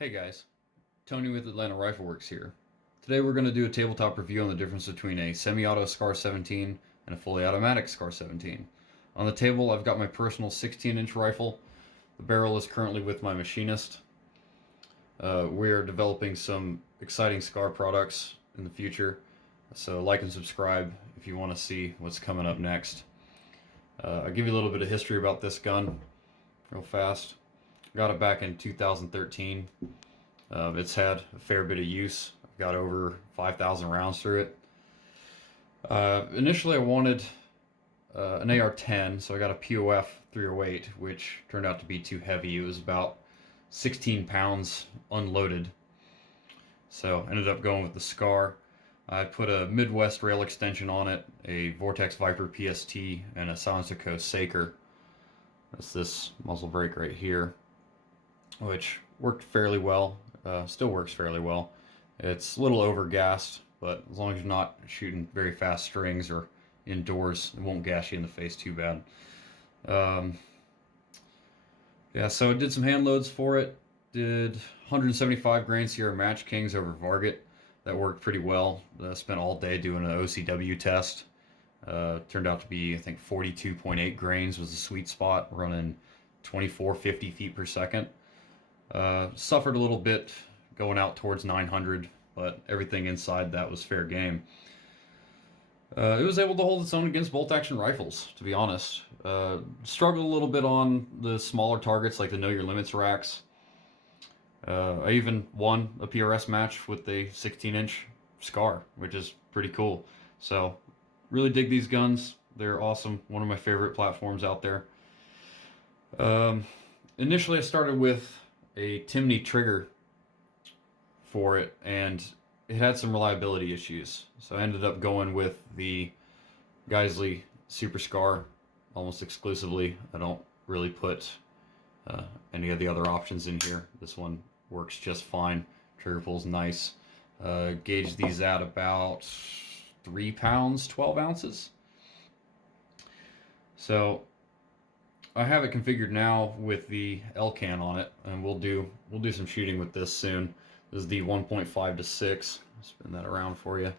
Hey guys, Tony with Atlanta Rifle Works here. Today we're going to do a tabletop review on the difference between a semi-auto SCAR 17 and a fully automatic SCAR 17. On the table I've got my personal 16-inch rifle. The barrel is currently with my machinist. We are developing some exciting SCAR products in the future, so like and subscribe if you want to see what's coming up next. I'll give you a little bit of history about this gun real fast. Got it back in 2013. It's had a fair bit of use. I've got over 5,000 rounds through it. Initially I wanted an AR-10, so I got a POF 308, which turned out to be too heavy. It was about 16 pounds unloaded. So I ended up going with the SCAR. I put a Midwest rail extension on it, a Vortex Viper PST, and a Silencer Saker. That's this muzzle brake right here, which worked fairly well. Still works fairly well. It's a little over-gassed, but as long as you're not shooting very fast strings or indoors, it won't gas you in the face too bad. Yeah, so I did some hand loads for it. Did 175 grain Sear Match Kings over Varget. That worked pretty well. Spent all day doing an OCW test. Turned out to be, I think, 42.8 grains was the sweet spot, running 2450 feet per second. Suffered a little bit going out towards 900, but everything inside that was fair game. It was able to hold its own against bolt-action rifles, to be honest. Struggled a little bit on the smaller targets like the Know Your Limits racks. I even won a PRS match with the 16-inch SCAR, which is pretty cool. So, really dig these guns. They're awesome. One of my favorite platforms out there. Initially, I started with a Timney trigger for it, and it had some reliability issues. So I ended up going with the Geisley Super SCAR almost exclusively. I don't really put any of the other options in here. This one works just fine. Trigger pull's nice. Gauged these at about 3 pounds, 12 ounces. So I have it configured now with the L-can on it, and we'll do some shooting with this soon. This is the 1.5 to 6. I'll spin that around for you.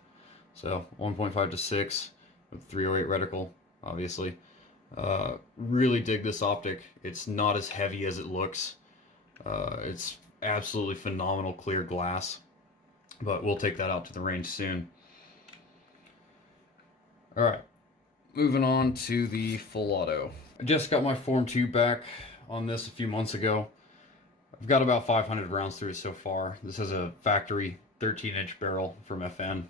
So 1.5 to 6 with 308 reticle, obviously. Really dig this optic. It's not as heavy as it looks. It's absolutely phenomenal clear glass, but we'll take that out to the range soon. All right, moving on to the full auto. I just got my Form 2 back on this a few months ago. I've got about 500 rounds through it so far. This is a factory 13-inch barrel from FN.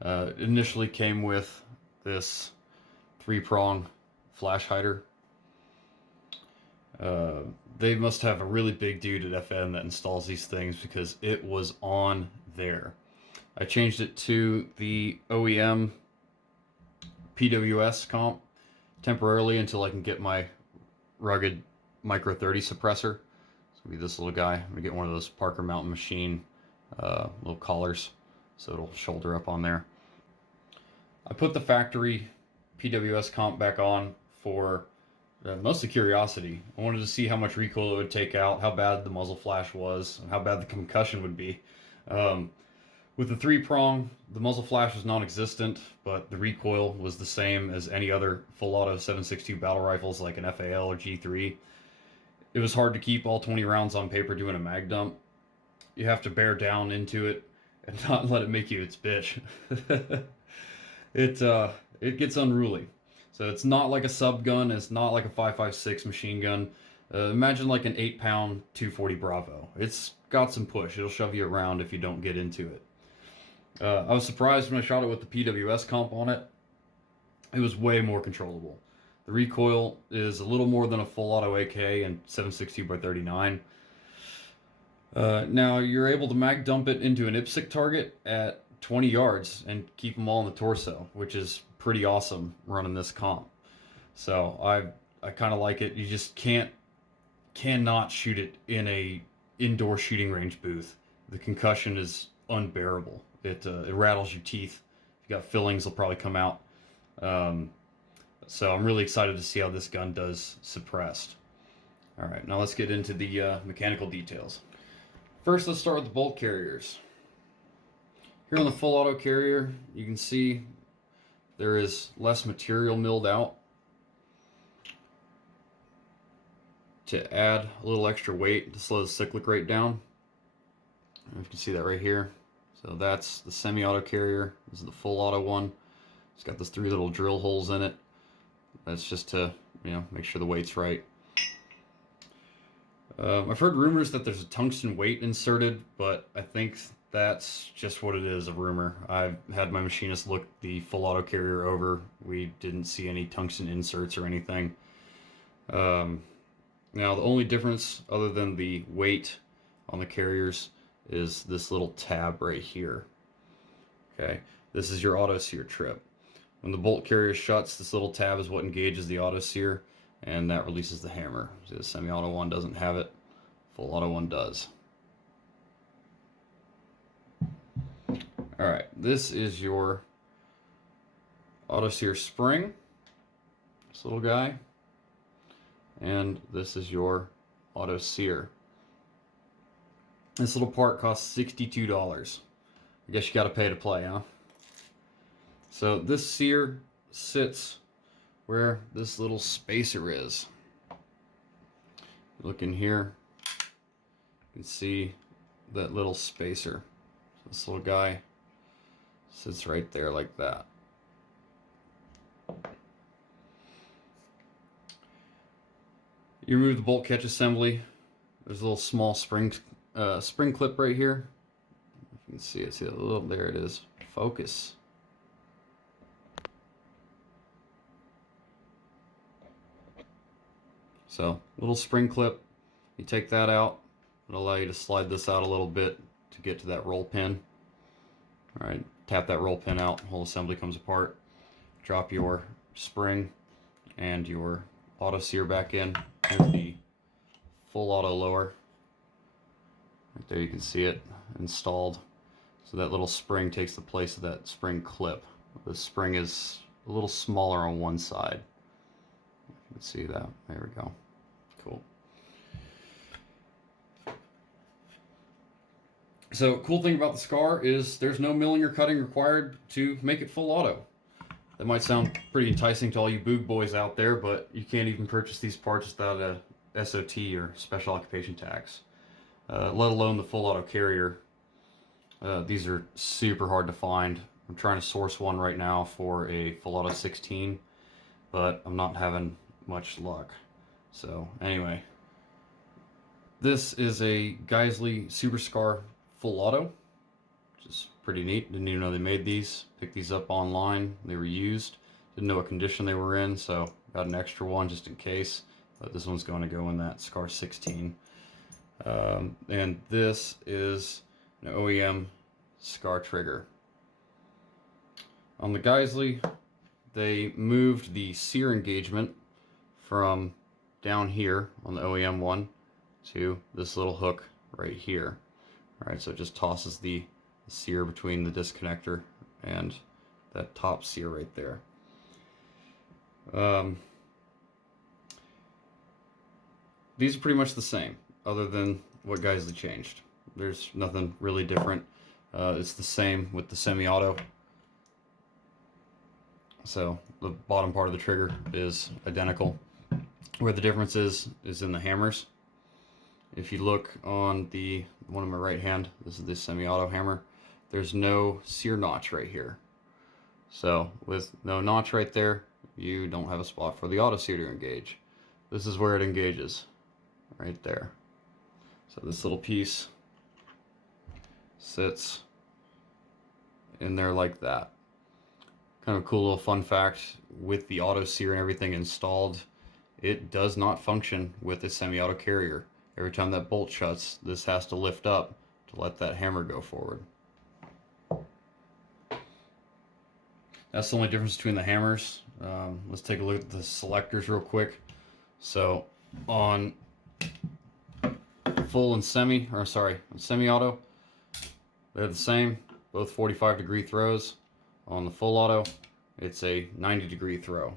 It initially came with this 3-prong flash hider. They must have a really big dude at FN that installs these things, because it was on there. I changed it to the OEM PWS comp temporarily until I can get my rugged Micro 30 suppressor. It's gonna be this little guy. I'm gonna get one of those Parker Mountain Machine little collars, so it'll shoulder up on there. I put the factory PWS comp back on for mostly curiosity. I wanted to see how much recoil it would take out, how bad the muzzle flash was, and how bad the concussion would be. With the 3-prong, the muzzle flash was non-existent, but the recoil was the same as any other full auto 7.62 battle rifles like an FAL or G3. It was hard to keep all 20 rounds on paper doing a mag dump. You have to bear down into it and not let it make you its bitch. It gets unruly. So it's not like a sub gun, it's not like a 5.56 machine gun. Imagine like an 8-pound 240 Bravo. It's got some push. It'll shove you around if you don't get into it. I was surprised when I shot it with the PWS comp on it. It was way more controllable. The recoil is a little more than a full auto AK and 7.62 by 39. Now you're able to mag dump it into an IPSC target at 20 yards and keep them all in the torso, which is pretty awesome running this comp. So I kind of like it. You just cannot shoot it in a indoor shooting range booth. The concussion is unbearable. It rattles your teeth. If you got fillings, they'll probably come out. So I'm really excited to see how this gun does suppressed. All right, now let's get into the mechanical details. First, let's start with the bolt carriers. Here on the full auto carrier, you can see there is less material milled out to add a little extra weight to slow the cyclic rate down. And you can see that right here. So that's the semi-auto carrier. This is the full auto one. It's got those 3 little drill holes in it. That's just to, make sure the weight's right. I've heard rumors that there's a tungsten weight inserted, but I think that's just what it is, a rumor. I've had my machinist look the full auto carrier over. We didn't see any tungsten inserts or anything. Now, the only difference other than the weight on the carriers is this little tab right here. Okay, this is your auto sear trip. When the bolt carrier shuts, this little tab is what engages the auto sear, and that releases the hammer. See, the semi-auto one doesn't have it. Full auto one does. All right, this is your auto sear spring, this little guy, and this is your auto sear. This little part costs $62. I guess you got to pay to play, huh? So this sear sits where this little spacer is. Look in here, you can see that little spacer. This little guy sits right there like that. You remove the bolt catch assembly. There's a little small spring clip right here. You can see it. See that little? There it is. Focus. So, little spring clip. You take that out. It'll allow you to slide this out a little bit to get to that roll pin. All right, tap that roll pin out. Whole assembly comes apart. Drop your spring and your auto sear back in. Here's the full auto lower. Right there you can see it installed. So that little spring takes the place of that spring clip. The spring is a little smaller on one side. You can see that. There we go. Cool. So, cool thing about the Scar is there's no milling or cutting required to make it full auto. That might sound pretty enticing to all you boog boys out there, but you can't even purchase these parts without a SOT or special occupation tax, let alone the full auto carrier. These are super hard to find. I'm trying to source one right now for a full auto 16, but I'm not having much luck. So anyway, this is a Geisley Super Scar full auto, which is pretty neat. Didn't even know they made these. Picked these up online. They were used. Didn't know what condition they were in, so got an extra one just in case. But this one's going to go in that Scar 16. And this is an OEM Scar trigger. On the Geisley, they moved the sear engagement from down here on the OEM one to this little hook right here. All right, so it just tosses the sear between the disconnector and that top sear right there. These are pretty much the same, other than what Geisley changed. There's nothing really different. It's the same with the semi-auto. So the bottom part of the trigger is identical. Where the difference is in the hammers. If you look on the one on my right hand, this is the semi-auto hammer, there's no sear notch right here. So with no notch right there, you don't have a spot for the auto sear to engage. This is where it engages, right there. So this little piece sits in there like that. Kind of a cool little fun fact, with the auto sear and everything installed, it does not function with a semi-auto carrier. Every time that bolt shuts, this has to lift up to let that hammer go forward. That's the only difference between the hammers. Let's take a look at the selectors real quick. So on full and semi-auto, they're the same, both 45-degree throws. On the full auto, it's a 90-degree throw.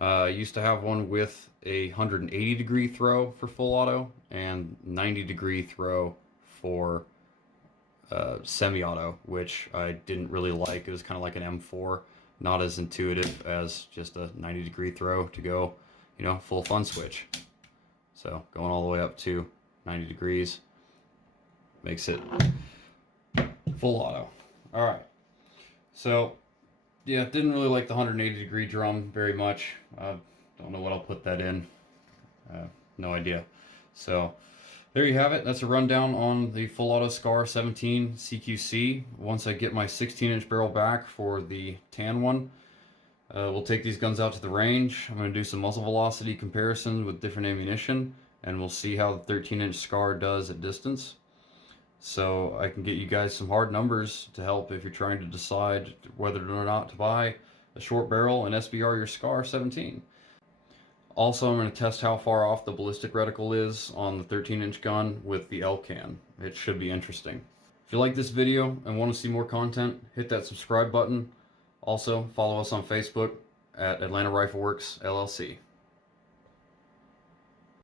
I used to have one with a 180-degree throw for full auto and 90-degree throw for semi-auto, which I didn't really like. It was kind of like an M4, not as intuitive as just a 90-degree throw to go, you know, full fun switch. So going all the way up to 90 degrees makes it full auto. All right. So yeah, didn't really like the 180-degree drum very much. Don't know what I'll put that in. No idea. So there you have it. That's a rundown on the full auto Scar 17 CQC. Once I get my 16-inch barrel back for the tan one, we'll take these guns out to the range. I'm going to do some muzzle velocity comparisons with different ammunition, and we'll see how the 13-inch Scar does at distance. So I can get you guys some hard numbers to help if you're trying to decide whether or not to buy a short barrel and SBR your Scar 17. Also, I'm going to test how far off the ballistic reticle is on the 13-inch gun with the L-can. It should be interesting. If you like this video and want to see more content, hit that subscribe button. Also, follow us on Facebook at Atlanta Rifle Works LLC.